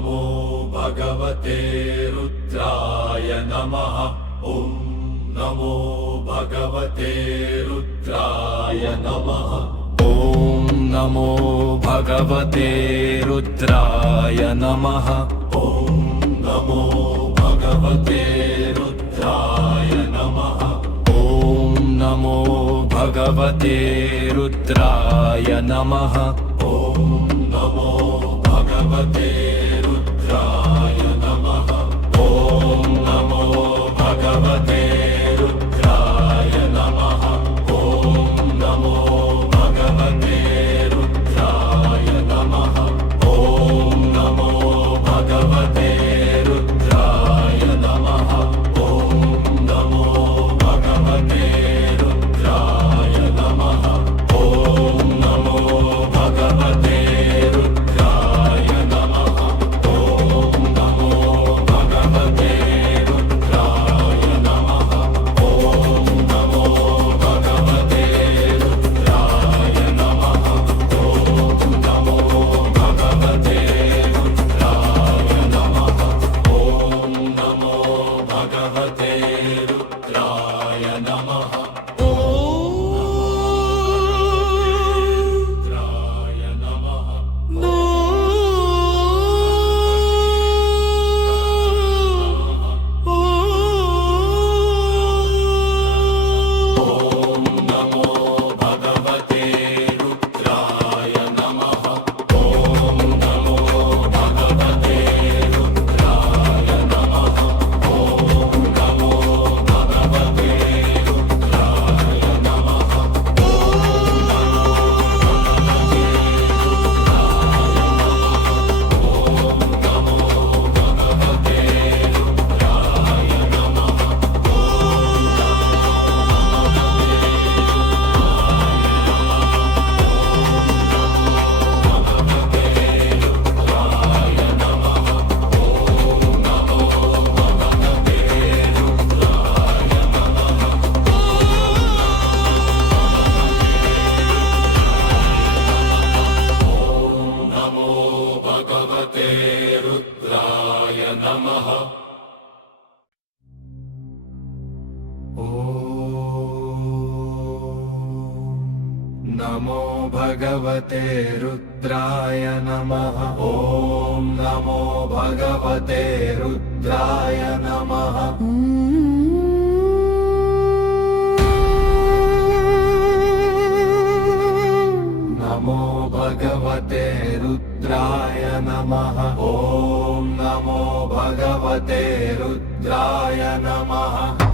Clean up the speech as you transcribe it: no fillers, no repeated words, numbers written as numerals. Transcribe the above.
नमो भगवते रुद्राय नमः। ॐ नमो भगवते रुद्राय नमः। ॐ नमो भगवते रुद्राय नमः। ॐ नमो भगवते रुद्राय नमः। ॐ नमो भगवते रुद्राय नमः। ॐ नमो भगवते रुद्राय नमः। ॐ नमो भगवते रुद्राय नमः। ॐ नमो भगवते रुद्राय नमः। ॐ नमो भगवते रुद्राय नमः। ॐ नमो भगवते रुद्राय नमः। ॐ नमो भगवते रुद्राय नमः। ॐ नमो भगवते रुद्राय नमः। ॐ नमो भगवते रुद्राय नमः। ॐ नमो भगवते रुद्राय नमः। ॐ नमो भगवते रुद्राय नमः। रुद्राय नमः। ॐ नमो भगवते रुद्राय नमः। ॐ नमो भगवते रुद्राय नमः। ॐ नमो भगवते रुद्राय नमः। नमो भगवते रुद्राय नमः। नमो भगवते रुद्राय नमः। ॐ नमो भगवते रुद्राय नमः। नमो भगवते रुद्राय नमः। ॐ नमो भगवते रुद्राय नमः।